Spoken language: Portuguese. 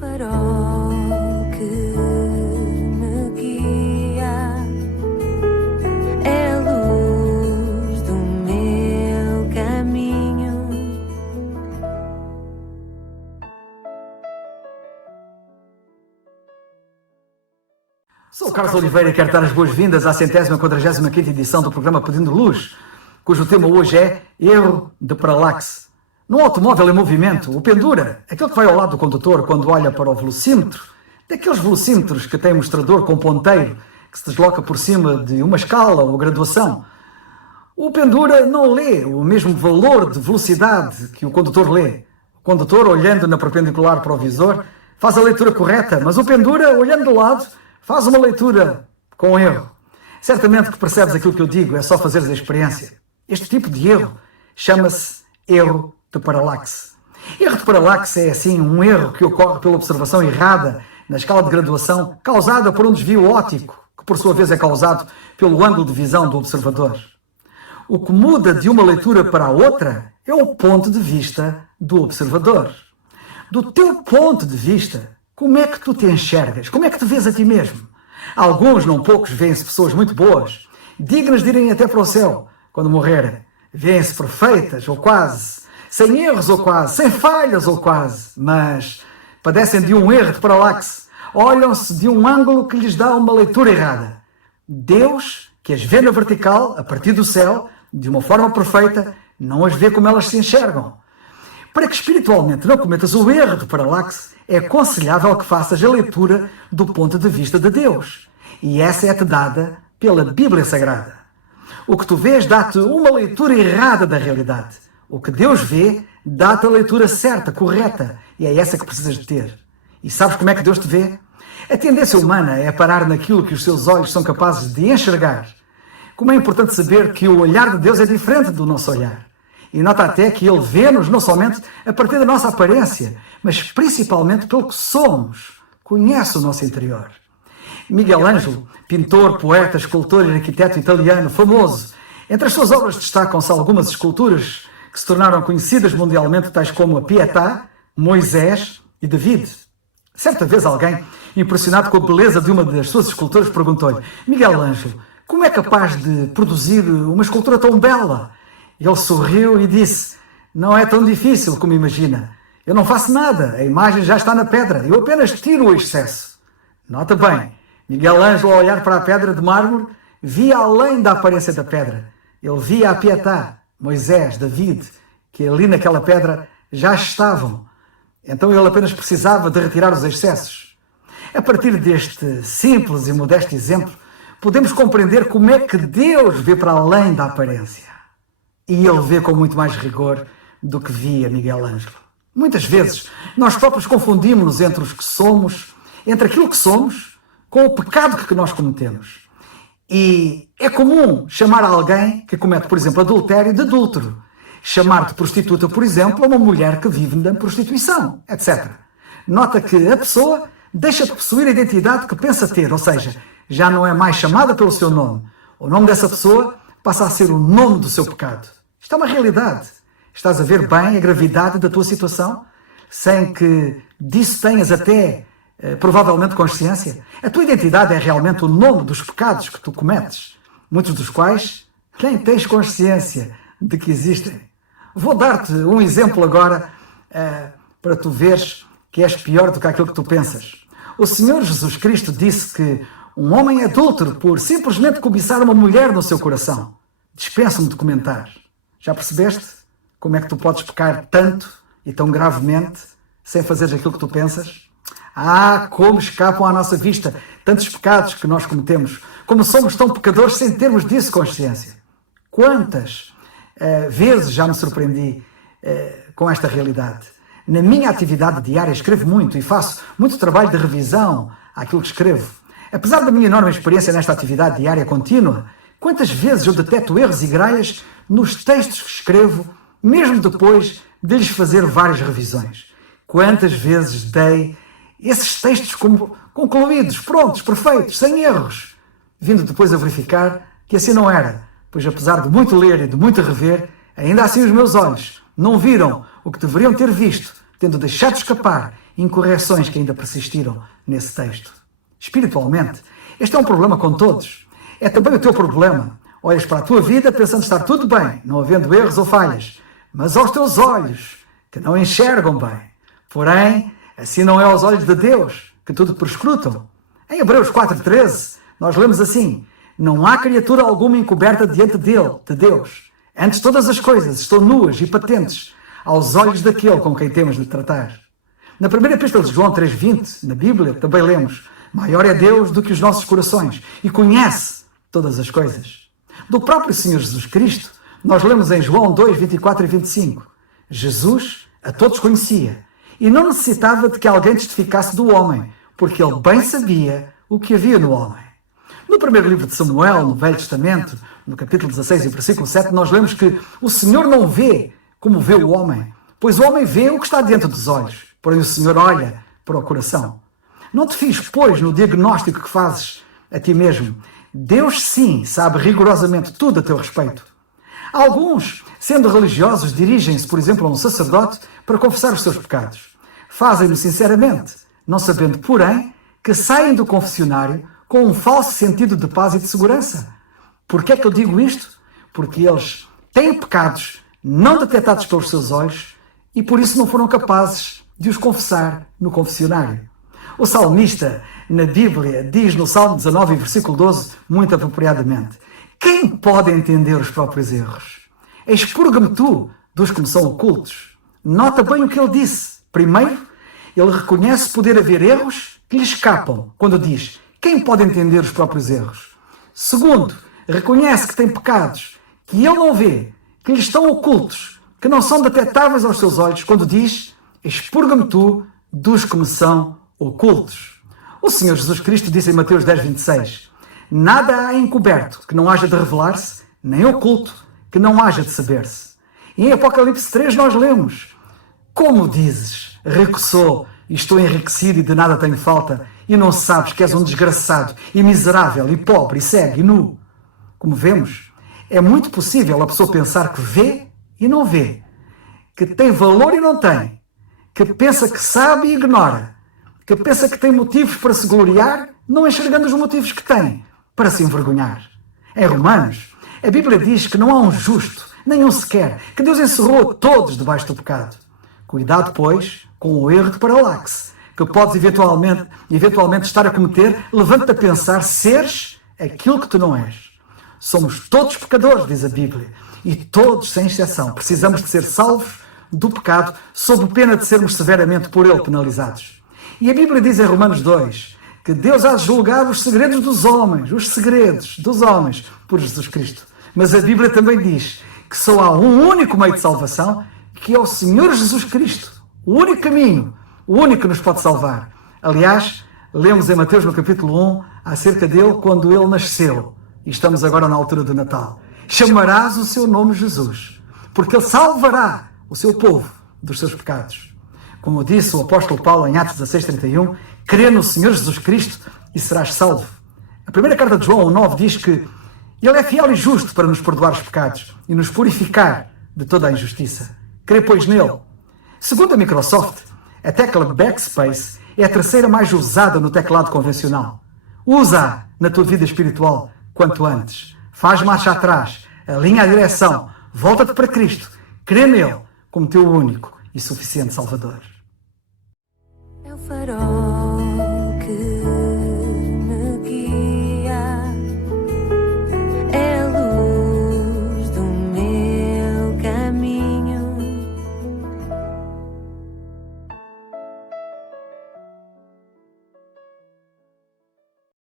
farol que me guia, é a luz do meu caminho. Sou o Carlos Oliveira e quero dar as boas-vindas à 145ª edição do programa Pedindo Luz, cujo tema hoje é Erro de Paralaxe. Num automóvel em movimento, o pendura, aquele que vai ao lado do condutor quando olha para o velocímetro, daqueles velocímetros que têm mostrador com ponteiro que se desloca por cima de uma escala ou graduação, o pendura não lê o mesmo valor de velocidade que o condutor lê. O condutor, olhando na perpendicular para o visor, faz a leitura correta, mas o pendura, olhando do lado, faz uma leitura com erro. Certamente que percebes aquilo que eu digo, é só fazeres a experiência. Este tipo de erro chama-se erro de paralaxe. Erro de paralaxe é, assim, um erro que ocorre pela observação errada na escala de graduação, causada por um desvio óptico, que por sua vez é causado pelo ângulo de visão do observador. O que muda de uma leitura para a outra é o ponto de vista do observador. Do teu ponto de vista, como é que tu te enxergas? Como é que te vês a ti mesmo? Alguns, não poucos, veem-se pessoas muito boas, dignas de irem até para o céu quando morrerem. Veem-se perfeitas, ou quase, sem erros ou quase, sem falhas ou quase, mas padecem de um erro de paralaxe. Olham-se de um ângulo que lhes dá uma leitura errada. Deus, que as vê na vertical, a partir do céu, de uma forma perfeita, não as vê como elas se enxergam. Para que espiritualmente não cometas o erro de paralaxe, é aconselhável que faças a leitura do ponto de vista de Deus. E essa é-te dada pela Bíblia Sagrada. O que tu vês dá-te uma leitura errada da realidade. O que Deus vê dá-te a leitura certa, correta. E é essa que precisas de ter. E sabes como é que Deus te vê? A tendência humana é parar naquilo que os seus olhos são capazes de enxergar. Como é importante saber que o olhar de Deus é diferente do nosso olhar. E nota até que Ele vê-nos não somente a partir da nossa aparência, mas principalmente pelo que somos. Conhece o nosso interior. Miguel Ângelo, pintor, poeta, escultor e arquiteto italiano famoso. Entre as suas obras destacam-se algumas esculturas que se tornaram conhecidas mundialmente, tais como a Pietà, Moisés e David. Certa vez alguém, impressionado com a beleza de uma das suas esculturas, perguntou-lhe: Miguel Ângelo, como é capaz de produzir uma escultura tão bela? Ele sorriu e disse: não é tão difícil como imagina. Eu não faço nada, a imagem já está na pedra, eu apenas tiro o excesso. Nota bem, Miguel Ângelo, ao olhar para a pedra de mármore, via além da aparência da pedra. Ele via a Pietà, Moisés, David, que ali naquela pedra já estavam. Então ele apenas precisava de retirar os excessos. A partir deste simples e modesto exemplo, podemos compreender como é que Deus vê para além da aparência. E Ele vê com muito mais rigor do que via Miguel Ângelo. Muitas vezes, nós próprios confundimos-nos entre os que somos, entre aquilo que somos, com o pecado que nós cometemos. E é comum chamar alguém que comete, por exemplo, adultério de adúltero. Chamar de prostituta, por exemplo, a uma mulher que vive na prostituição, etc. Nota que a pessoa deixa de possuir a identidade que pensa ter, ou seja, já não é mais chamada pelo seu nome. O nome dessa pessoa passa a ser o nome do seu pecado. Isto é uma realidade. Estás a ver bem a gravidade da tua situação, sem que disso tenhas até, provavelmente, consciência? A tua identidade é realmente o nome dos pecados que tu cometes, muitos dos quais nem tens consciência de que existem. Vou dar-te um exemplo agora, para tu veres que és pior do que aquilo que tu pensas. O Senhor Jesus Cristo disse que um homem é adúltero por simplesmente cobiçar uma mulher no seu coração. Dispensa-me de comentar. Já percebeste como é que tu podes pecar tanto e tão gravemente sem fazeres aquilo que tu pensas? Como escapam à nossa vista tantos pecados que nós cometemos. Como somos tão pecadores sem termos disso consciência. Quantas vezes já me surpreendi com esta realidade. Na minha atividade diária escrevo muito e faço muito trabalho de revisão àquilo que escrevo. Apesar da minha enorme experiência nesta atividade diária contínua, quantas vezes eu deteto erros e gralhas nos textos que escrevo, mesmo depois de lhes fazer várias revisões. Quantas vezes dei esses textos como concluídos, prontos, perfeitos, sem erros, vindo depois a verificar que assim não era, pois apesar de muito ler e de muito rever, ainda assim os meus olhos não viram o que deveriam ter visto tendo deixado escapar incorreções que ainda persistiram nesse texto. Espiritualmente, este é um problema com todos. É também o teu problema. Olhas para a tua vida pensando estar tudo bem, não havendo erros ou falhas, mas aos teus olhos, que não enxergam bem. Porém, assim não é aos olhos de Deus, que tudo perscrutam. Em Hebreus 4,13, nós lemos assim: não há criatura alguma encoberta diante dele, de Deus. Antes todas as coisas estão nuas e patentes aos olhos daquele com quem temos de tratar. Na primeira epístola de João 3,20, na Bíblia, também lemos: maior é Deus do que os nossos corações e conhece todas as coisas. Do próprio Senhor Jesus Cristo, nós lemos em João 2, 24 e 25. Jesus a todos conhecia e não necessitava de que alguém testificasse do homem, porque ele bem sabia o que havia no homem. No primeiro livro de Samuel, no Velho Testamento, no capítulo 16 e versículo 7, nós lemos que o Senhor não vê como vê o homem, pois o homem vê o que está dentro dos olhos, porém o Senhor olha para o coração. Não te fies, pois, no diagnóstico que fazes a ti mesmo. Deus sim sabe rigorosamente tudo a teu respeito. Alguns, sendo religiosos, dirigem-se, por exemplo, a um sacerdote para confessar os seus pecados. Fazem-no sinceramente, não sabendo, porém, que saem do confessionário com um falso sentido de paz e de segurança. Por que é que eu digo isto? Porque eles têm pecados não detectados pelos seus olhos e por isso não foram capazes de os confessar no confessionário. O salmista, na Bíblia, diz no Salmo 19, versículo 12, muito apropriadamente: quem pode entender os próprios erros? Expurga-me tu dos que me são ocultos. Nota bem o que ele disse. Primeiro, ele reconhece poder haver erros que lhe escapam, quando diz: quem pode entender os próprios erros? Segundo, reconhece que tem pecados que ele não vê, que lhe estão ocultos, que não são detectáveis aos seus olhos, quando diz: expurga-me tu dos que me são ocultos. O Senhor Jesus Cristo disse em Mateus 10, 26: nada há encoberto que não haja de revelar-se, nem oculto que não haja de saber-se. E em Apocalipse 3 nós lemos: como dizes, rico sou e estou enriquecido e de nada tenho falta, e não sabes que és um desgraçado e miserável e pobre e cego e nu. Como vemos, é muito possível a pessoa pensar que vê e não vê, que tem valor e não tem, que pensa que sabe e ignora, que pensa que tem motivos para se gloriar, não enxergando os motivos que tem para se envergonhar. Em Romanos, a Bíblia diz que não há um justo, nenhum sequer, que Deus encerrou a todos debaixo do pecado. Cuidado, pois, com o erro de paralaxe, que podes eventualmente estar a cometer, levanta-te a pensar seres aquilo que tu não és. Somos todos pecadores, diz a Bíblia, e todos, sem exceção, precisamos de ser salvos do pecado, sob pena de sermos severamente por ele penalizados. E a Bíblia diz em Romanos 2 que Deus há de julgar os segredos dos homens, por Jesus Cristo. Mas a Bíblia também diz que só há um único meio de salvação, que é o Senhor Jesus Cristo. O único caminho, o único que nos pode salvar. Aliás, lemos em Mateus no capítulo 1 acerca dele quando ele nasceu. E estamos agora na altura do Natal. Chamarás o seu nome Jesus, porque ele salvará o seu povo dos seus pecados. Como disse o apóstolo Paulo em Atos 16:31, crê no Senhor Jesus Cristo e serás salvo. A primeira carta de João 9 diz que ele é fiel e justo para nos perdoar os pecados e nos purificar de toda a injustiça. Crê, pois, nele. Segundo a Microsoft, a tecla Backspace é a terceira mais usada no teclado convencional. Usa-a na tua vida espiritual quanto antes. Faz marcha atrás, alinha a direção, volta-te para Cristo, crê nele como teu único e suficiente Salvador. É o farol